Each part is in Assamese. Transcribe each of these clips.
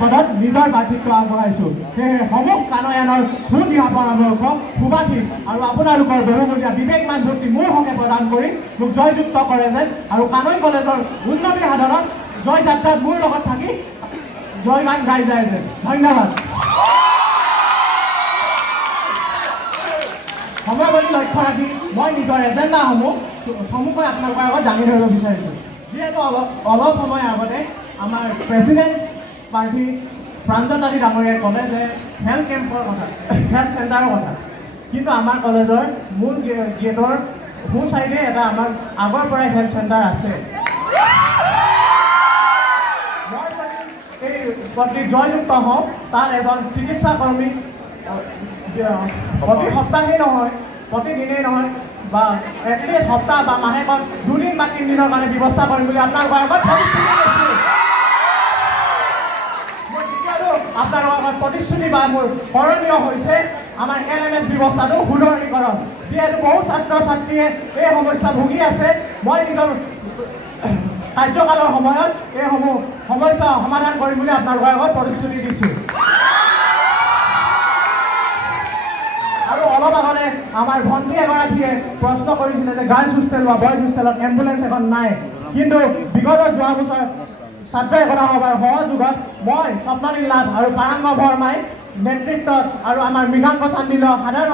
পদত নিজৰ প্ৰাৰ্থিত্ব আগবঢ়াইছোঁ। সেয়েহে সমূহ কানৈয়ানৰ সুদিহা পৰামৰ্শ সুবাসী আৰু আপোনালোকৰ বহুমূলীয়া বিবেকমান শক্তি মোৰ হকে প্ৰদান কৰি মোক জয়যুক্ত কৰে যেন আৰু কানৈ কলেজৰ উন্নতি সাধনত জয় যাত্ৰাত মোৰ লগত থাকি জয় গান গাই যায় যেন। ধন্যবাদ। সময়বলী লক্ষ্য ৰাখি মই নিজৰ এজেণ্ডাসমূহ চমুকৈ আপোনালোকৰ আগত দাঙি ধৰিব বিচাৰিছোঁ। যিহেতু অলপ সময় আগতে আমাৰ প্ৰেচিডেণ্ট প্ৰাৰ্থী প্ৰাঞ্জলতাৰী ডাঙৰীয়াই ক'লে যে হেল্থ কেম্পৰ কথা, হেল্থ চেণ্টাৰৰ কথা, কিন্তু আমাৰ কলেজৰ মূল গেটৰ সোঁ চাইডে এটা আমাৰ আগৰ পৰাই হেল্থ চেণ্টাৰ আছে। মই যদি এই প্ৰতি জয়যুক্ত হওঁ, তাত এজন চিকিৎসা কৰ্মী প্ৰতি সপ্তাহেই নহয়, প্ৰতিদিনেই নহয় বা এটলিষ্ট সপ্তাহ বা মাহেকত 2 দিন বা 3 দিনৰ কাৰণে ব্যৱস্থা কৰিম বুলি আপোনালোকৰ আগত আপোনালোকৰ আগত প্ৰতিশ্ৰুতি বা মোৰ কৰণীয় হৈছে আমাৰ LMS ব্যৱস্থাটো সুদৰণীকৰণ। যিহেতু বহু ছাত্ৰ ছাত্ৰীয়ে এই সমস্যা ভুগি আছে, মই নিজৰ কাৰ্যকালৰ সময়ত এইসমূহ সমস্যা সমাধান কৰিম বুলি আপোনালোকৰ আগত প্ৰতিশ্ৰুতি দিছোঁ। আৰু অলপ আগতে আমাৰ ভণ্টি এগৰাকীয়ে প্ৰশ্ন কৰিছিলে যে গাৰ্লছ হোষ্টেল বা বয়জ হোষ্টেলত এম্বুলেঞ্চ এখন নাই, কিন্তু বিগত যোৱা বছৰ ছাত্ৰ একতা সভাৰ সহযোগত মই স্বপ্ননীল নাথ আৰু পাৰাংগ বৰ্মাই নেতৃত্বত আৰু আমাৰ মৃগাংক চান্দিল সাধাৰণ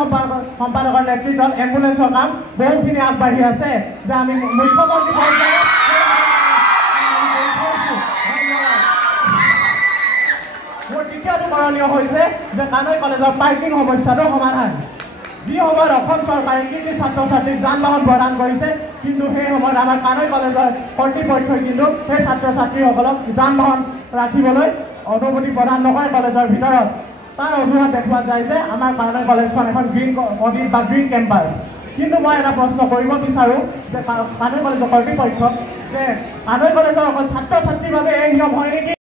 সম্পাদকৰ নেতৃত্বত এম্বুলেঞ্চৰ কাম বহুখিনি আগবাঢ়ি আছে যে আমি মুখ্যমন্ত্ৰী পৰ্যায়ত মোৰ তৃতীয়টো কৰণীয় হৈছে যে কানৈ কলেজৰ পাৰ্কিং সমস্যাটো সমাধান। যি সময়ত অসম চৰকাৰে কৃতি ছাত্ৰ ছাত্ৰীক যান বাহন প্ৰদান কৰিছে, কিন্তু সেই সময়ত আমাৰ কানৈ কলেজৰ কৰ্তৃপক্ষই কিন্তু সেই ছাত্ৰ ছাত্ৰীসকলক যান বাহন ৰাখিবলৈ অনুমতি প্ৰদান নকৰে কলেজৰ ভিতৰত। তাৰ অজুহাত দেখুওৱা যায় যে আমাৰ কানৈ কলেজখন এখন গ্ৰীণ অডিট বা গ্ৰীণ কেম্পাছ। কিন্তু মই এটা প্ৰশ্ন কৰিব বিচাৰোঁ যে কানৈ কলেজৰ কৰ্তৃপক্ষক যে কানৈ কলেজৰ অকল ছাত্ৰ ছাত্ৰীৰ বাবে এই নিয়ম হয় নেকি?